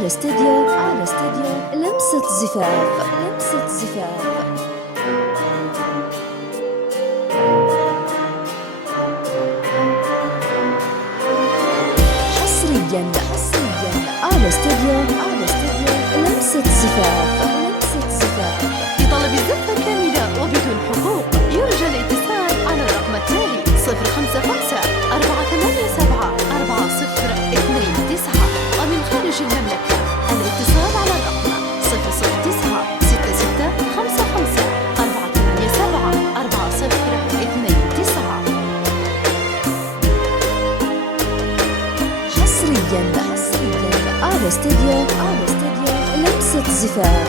على استديو لمسة زفاف. حصريا على استديو لمسة زفاف. لطلب الزفة كاملة وبدون حقوق يرجى الاتصال على الرقم التالي 055 487 4029 ومن خارج المملكة الاتصال على الرقم 009 66 55 487 4029. حصريا على استديو لمسة زفاف.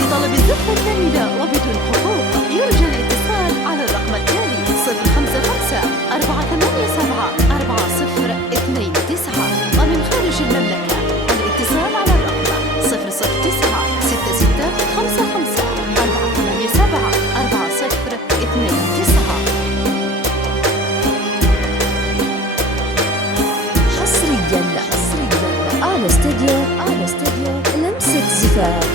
لطلب الزفة كاملة وبدون حقوق يرجى الاتصال على الرقم التالي 055 487 4029 ومن خارج المملكة الاتصال على الرقم 009 66 55 487 4029. حصريا على استديو لمسة زفاف.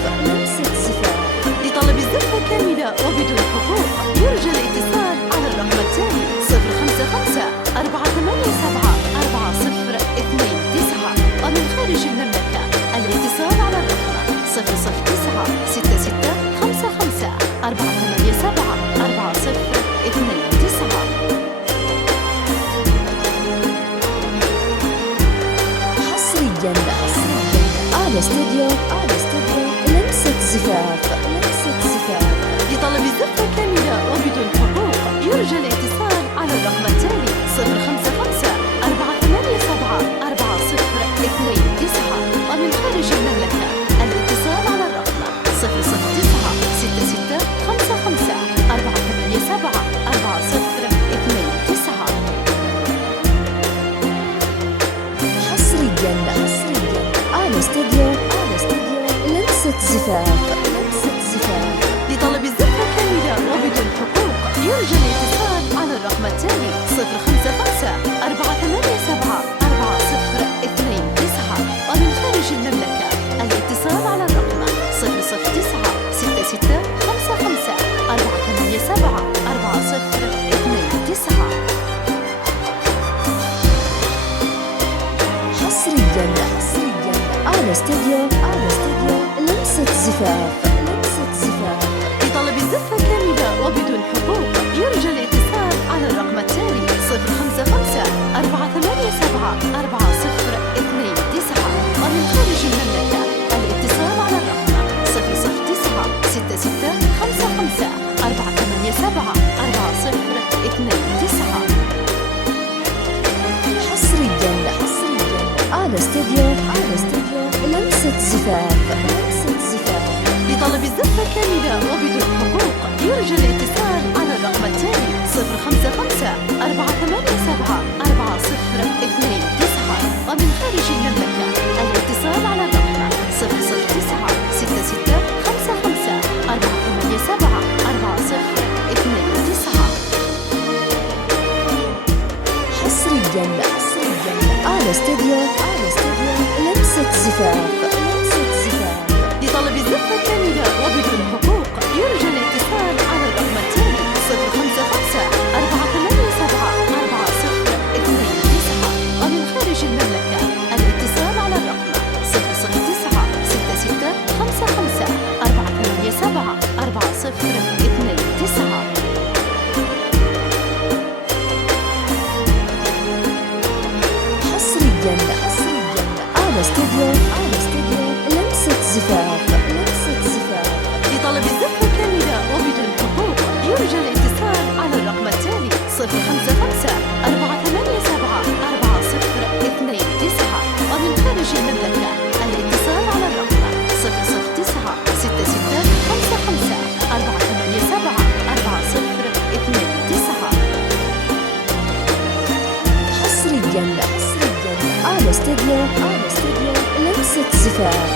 لطلب الزفة كاملة وبدون حقوق يرجى الاتصال على الرقم التالي 055 487 4029 ومن خارج المملكة الاتصال على الرقم 009 66 55 487 4029. حصريا على استديو لمسة زفاف. لطلب الزفة كاملة وبدون حقوق يرجى الاتصال على الرقم التالي 055 487 4029 ومن خارج المملكة الاتصال على الرقم 009 66 55 487 4029. حصريا على استديو لمسة زفاف. لطلب الزفة كاملة وبدون حقوق يرجى الاتصال على الرقم التالي 055 487 4029 ومن خارج المملكة الاتصال على الرقم 009 66 55 487 4029. حصريا على استديو لمسة زفاف. لطلب الزفة كاملة وبدون حقوق يرجى الاتصال على الرقم التالي 055 487 4029 ومن خارج المملكة الاتصال على الرقم 009 66 55 487 4029. حصريا على استديو لمسة زفاف. لطلب الزفة كاملة وبدون حقوق يرجى الاتصال على الرقم التالي 055 487 4029 ومن خارج المملكة الاتصال على الرقم 009 66 55 487 4029. حصريا على استديو لمسة زفاف. لطلب الزفة كاملة وبدون حقوق يرجى الاتصال على الرقم التالي 055 487 4029 ومن خارج المملكة الاتصال على الرقم 009 66 55 487 4029. حصريا على استديو لمسة زفاف. لطلب الزفة كاملة وبدون حقوق يرجى الاتصال على الرقم التالي 055 487 4029 ومن خارج المملكة الاتصال على الرقم 009 66 55 487 4029. حصريا على استديو لمسة زفاف.